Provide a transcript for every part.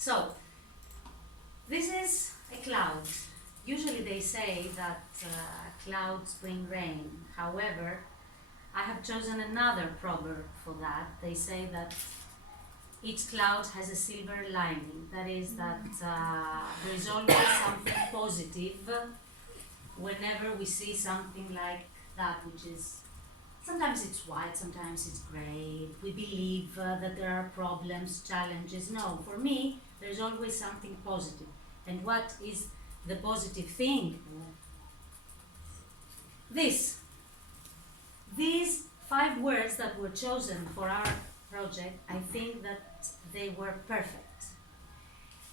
So, this is a cloud. Usually they say that clouds bring rain. However, I have chosen another proverb for that. They say that each cloud has a silver lining. That is that there is always something positive whenever we see something like that, which is, sometimes it's white, sometimes it's gray. We believe that there are problems, challenges. No, for me, there's always something positive. And what is the positive thing? These 5 words that were chosen for our project, I think that they were perfect.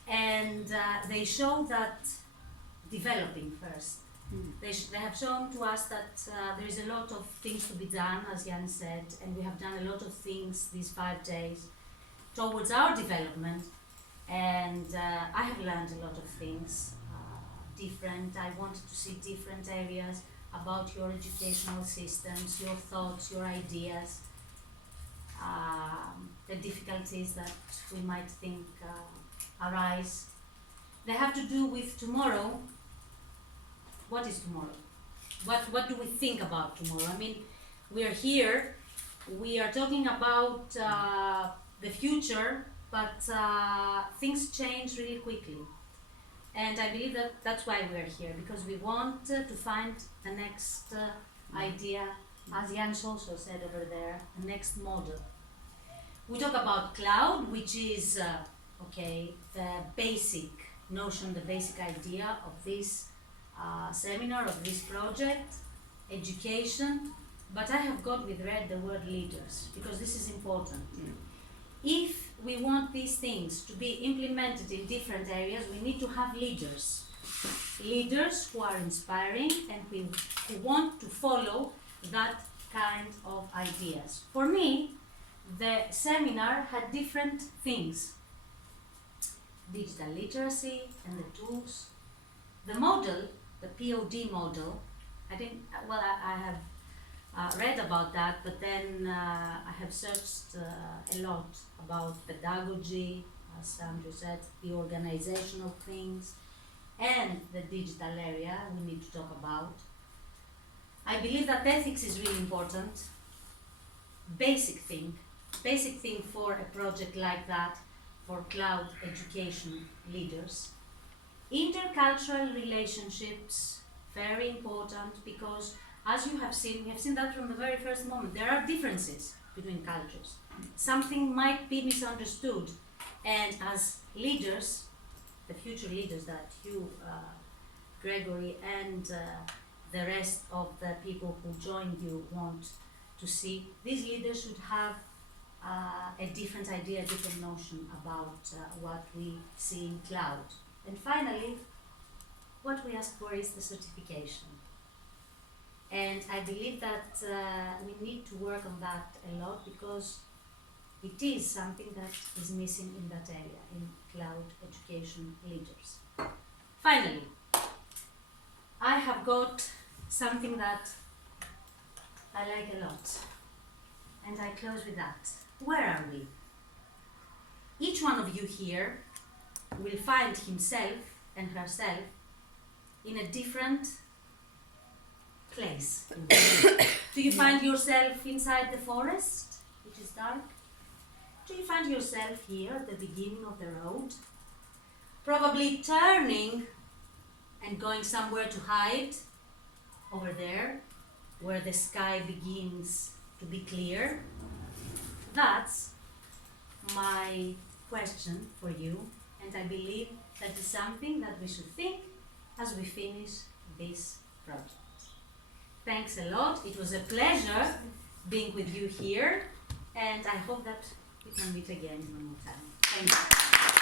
And they show that developing first. They have shown to us that there is a lot of things to be done, as Jan said, and we have done a lot of things these 5 days towards our development. And I have learned a lot of things, different. I wanted to see different areas about your educational systems, your thoughts, your ideas, the difficulties that we might think arise. They have to do with tomorrow. What is tomorrow? What do we think about tomorrow? I mean, we are here, we are talking about the future, but things change really quickly. And I believe that that's why we're here, because we want to find the next idea, as Jans also said over there, the next model. We talk about cloud, which is, the basic notion, the basic idea of this seminar, of this project, education, but I have got with red the word leaders, because this is important. If we want these things to be implemented in different areas, we need to have leaders. Leaders who are inspiring and who want to follow that kind of ideas. For me, the seminar had different things. Digital literacy and the tools. The model, the POD model, I have read about that, but then I have searched a lot about pedagogy, as Andrew said, the organizational things, and the digital area we need to talk about. I believe that ethics is really important. Basic thing for a project like that, for cloud education leaders. Intercultural relationships, very important, because as you have seen, we have seen that from the very first moment. There are differences between cultures. Something might be misunderstood, and as leaders, the future leaders that you, Gregory, and the rest of the people who joined you want to see, these leaders should have a different idea, a different notion about what we see in cloud. And finally, what we ask for is the certification. And I believe that we need to work on that a lot, because it is something that is missing in that area, in cloud education leaders. Finally, I have got something that I like a lot, and I close with that. Where are we? Each one of you here will find himself and herself in a different place. Do you find yourself inside the forest, which is dark? Do you find yourself here at the beginning of the road? Probably turning and going somewhere to hide, over there, where the sky begins to be clear. That's my question for you, and I believe that is something that we should think as we finish this project. Thanks a lot. It was a pleasure being with you here, and I hope that we can meet again one more time. Thank you.